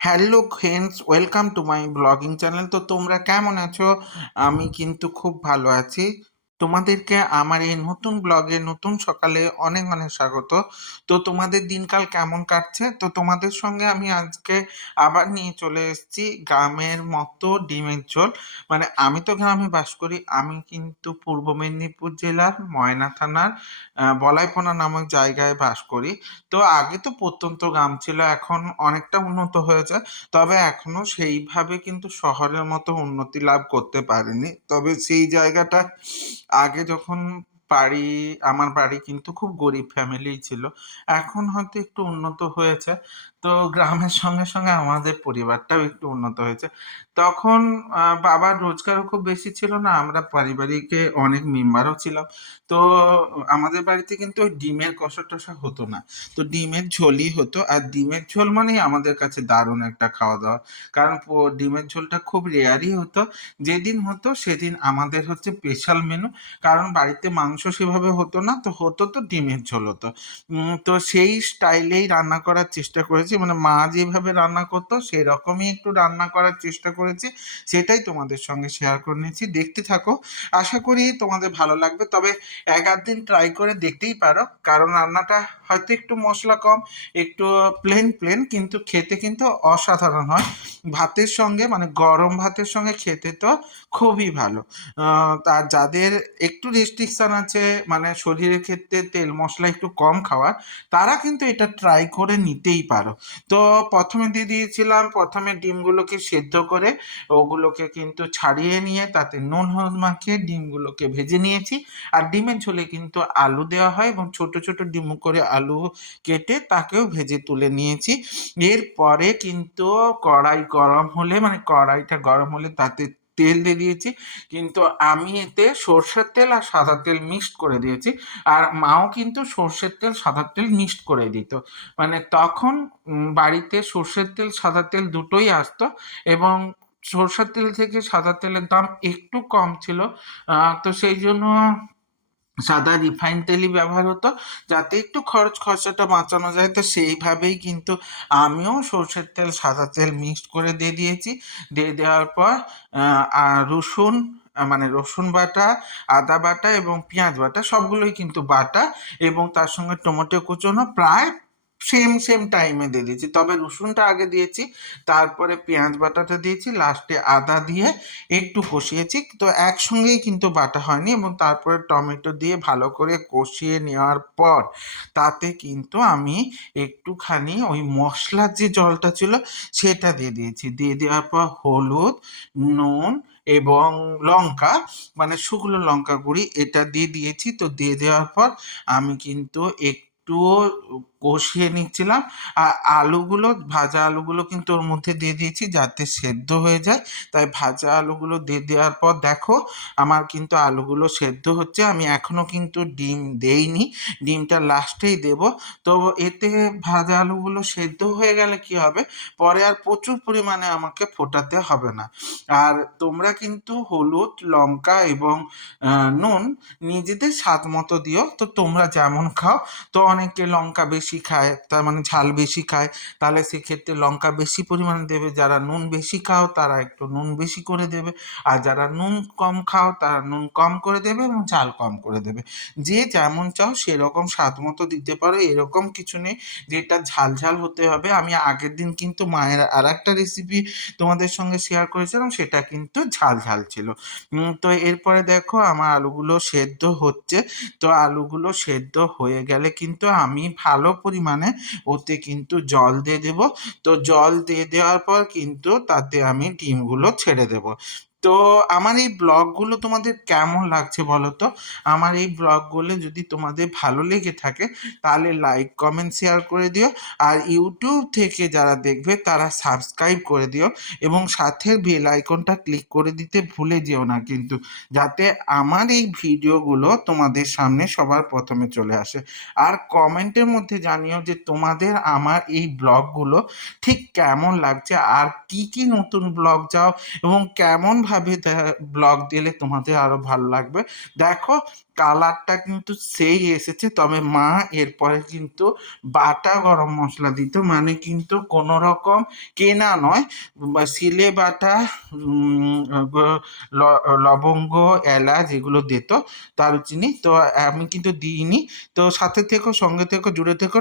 Hello friends, welcome to my blogging channel. তো তোমরা কেমন আছো? আমি কিন্তু খুব ভালো আছি। তোমাদেরকে আমার এই নতুন ব্লগে নতুন সকালে অনেক অনেক স্বাগত। তো তোমাদের দিনকাল কেমন কাটছে? তো তোমাদের সঙ্গে আমি আজকে আবার নিয়ে চলে এসেছি গ্রামের মতো ডিমের ঝোল। মানে আমি তো গ্রামে বাস করি, আমি কিন্তু পূর্ব মেদিনীপুর জেলার ময়না থানার বলাইপোনা নামক জায়গায় বাস করি। তো আগে তো প্রত্যন্ত গ্রাম ছিল, এখন অনেকটা উন্নত হয়েছে, তবে এখনও সেইভাবে কিন্তু শহরের মতো উন্নতি লাভ করতে পারেনি। তবে সেই জায়গাটা আগে যখন বাড়ি, আমার বাড়ি কিন্তু খুব গরিব ফ্যামিলিই ছিল। এখন হয়তো একটু উন্নত হয়েছে। তো গ্রামের সঙ্গে সঙ্গে আমাদের পরিবারটাও একটু উন্নত হয়েছে। তখন বাবার রোজগারও খুব বেশি ছিল না, আমরা পারিবারিকে অনেক মেম্বারও ছিলাম। তো আমাদের বাড়িতে কিন্তু ওই ডিমের কষা টষা হতো না। তো ডিমের ঝোলই হতো, আর ডিমের ঝোল মানেই আমাদের কাছে দারুণ একটা খাওয়া দাওয়া কারণ ডিমের ঝোলটা খুব রেয়ারই হতো। যেদিন হতো সেদিন আমাদের হচ্ছে স্পেশাল মেনু কারণ বাড়িতে মাংস সেভাবে হতো না, তো হতো তো ডিমের ঝোল হতো। তো সেই স্টাইলেই রান্না করার চেষ্টা করেছি। মানে মা যেভাবে রান্না করতো, সেরকমই একটু রান্না করার চেষ্টা করেছি। সেটাই তোমাদের সঙ্গে শেয়ার করে নিয়েছি। দেখতে থাকো। আশা করি তোমাদের ভালো লাগবে। তবে এক আধ দিন ট্রাই করে দেখতেই পারো। কারণ রান্নাটা হয়তো একটু মশলা কম, একটু প্লেন প্লেন কিন্তু খেতে কিন্তু অসাধারণ হয়। ভাতের সঙ্গে মানে গরম ভাতের সঙ্গে খেতে তো খুবই ভালো। তার যাদের একটু রেস্ট্রিকশন আছে মানে শরীরের ক্ষেত্রে তেল মশলা একটু কম খাওয়ার, তারা কিন্তু এটা ট্রাই করে নিতেই পারো। তো প্রথমে দিয়ে দিয়েছিলাম, প্রথমে ডিমগুলোকে সেদ্ধ করে ওগুলোকে কিন্তু ছাড়িয়ে নিয়ে তাতে নুন, হলুদ মাখিয়ে ডিমগুলোকে ভেজে নিয়েছি। আর ডিমের ঝোলে কিন্তু আলু দেওয়া হয় এবং ছোট ছোট ডিম করে আলু কেটে তাকেও ভেজে তুলে নিয়েছি। এরপরে কিন্তু কড়াই গরম হলে মানে কড়াইটা গরম হলে তাতে তেল দিয়ে দিয়েছি, কিন্তু আমি এতে সর্ষের তেল আর সাদা তেল মিক্সড করে দিয়েছি। আর মাও কিন্তু সর্ষের তেল, সাদা তেল মিক্সড করে দিত। মানে তখন বাড়িতে সর্ষের তেল, সাদা তেল দুটোই আসতো এবং সর্ষের তেল থেকে সাদা তেলের দাম একটু কম ছিল। তো সেই জন্য সাদা রিফাইন তেলই ব্যবহার হতো, যাতে একটু খরচ খরচাটা বাঁচানো যায়। তো সেইভাবেই কিন্তু আমিও সর্ষের তেল, সাদা তেল মিক্সড করে দিয়ে দিয়েছি। দিয়ে দেওয়ার পর রসুন মানে রসুন বাটা, আদা বাটা এবং পেঁয়াজ বাটা সবগুলোই কিন্তু বাটা এবং তার সঙ্গে টমেটো কুচোনো প্রায় সেম সেম টাইমে দিয়ে দিয়েছি। তবে রসুনটা আগে দিয়েছি, তারপরে পেঁয়াজ বাটাটা দিয়েছি লাস্টে আদা দিয়ে একটু কষিয়েছি। তো একসঙ্গেই কিন্তু বাটা হয়নি এবং তারপরে টমেটো দিয়ে ভালো করে কষিয়ে নেওয়ার পর তাতে কিন্তু আমি একটুখানি ওই মশলার যে জলটা ছিল সেটা দিয়ে দিয়েছি। দিয়ে দেওয়ার পর হলুদ, নুন এবং লঙ্কা মানে শুকনো লঙ্কা গুঁড়ি এটা দিয়ে দিয়েছি। তো দিয়ে দেওয়ার পর আমি কিন্তু একটুও কষিয়ে নিচ্ছিলাম। আর আলুগুলো, ভাজা আলুগুলো কিন্তু ওর মধ্যে দিয়ে দিয়েছি যাতে সেদ্ধ হয়ে যায়। তাই ভাজা আলুগুলো দিয়ে দেওয়ার পর দেখো, আমার কিন্তু আলুগুলো সেদ্ধ হচ্ছে। আমি এখনও কিন্তু ডিম দেইনি। ডিমটা লাস্টেই দেব। তো এতে ভাজা আলুগুলো সেদ্ধ হয়ে গেলে কি হবে? পরে আর প্রচুর পরিমাণে আমাকে ফোটাতে হবে না। আর তোমরা কিন্তু হলুদ, লঙ্কা এবং নুন নিজেদের স্বাদ মতো দিও। তো তোমরা যেমন খাও। তো অনেকে লঙ্কা বেশি খায়, তার মানে ঝাল বেশি খায়, তাহলে সেক্ষেত্রে লঙ্কা বেশি পরিমাণে দেবে, যারা নুন বেশি খাও তারা একটু নুন বেশি করে দেবে, আর যারা নুন কম খাও তারা নুন কম করে দেবে এবং ঝাল কম করে দেবে। যে যেমন চাও সেরকম স্বাদ মতো দিতে পারো, এরকম কিছু নেই যেটা ঝাল ঝাল হতে হবে। আমি আগের দিন কিন্তু মায়ের আর একটা রেসিপি তোমাদের সঙ্গে শেয়ার করেছিলাম, সেটা কিন্তু ঝাল ঝাল ছিল। তো এরপরে দেখো আমার আলুগুলো সেদ্ধ হচ্ছে, তো আলুগুলো সেদ্ধ হয়ে গেলে কিন্তু আমি ভালো পরিমাণে ওতে কিন্তু জল দিয়ে দেব। তো জল দিয়ে দেওয়ার পর কিন্তু তাতে আমি ডিমগুলো ছেড়ে দেব। তো আমার এই ব্লগগুলো তোমাদের কেমন লাগছে বলো তো? আমার এই ব্লগগুলো যদি তোমাদের ভালো লেগে থাকে, তাহলে লাইক কমেন্ট শেয়ার করে দিও। আর ইউটিউব থেকে যারা দেখবে, তারা সাবস্ক্রাইব করে দিও। এবং সাথে বেল আইকনটা ক্লিক করে দিতে ভুলে যেও না কিন্তু, যাতে আমার এই ভিডিওগুলো তোমাদের সামনে সবার প্রথমে চলে আসে। আর কমেন্টের মধ্যে জানিও যে তোমাদের আমার এই ব্লগগুলো ঠিক কেমন লাগছে? আর কি কি নতুন ব্লগ চাও? এবং কেমন এইভাবে ব্লগ দিলে তোমাদের আরও ভালো লাগবে। দেখো কালারটা কিন্তু সেই এসেছে, তবে মা এরপরে কিন্তু বাটা গরম মশলা দিত। মানে কিন্তু কোনো রকম কেনা নয়। সিলে বাটা লবঙ্গ, এলাচ এগুলো দিত, দারুচিনি। তো আমি কিন্তু দিইনি। তো সাথে থেকো, সঙ্গে থেকো, জুড়ে থেকো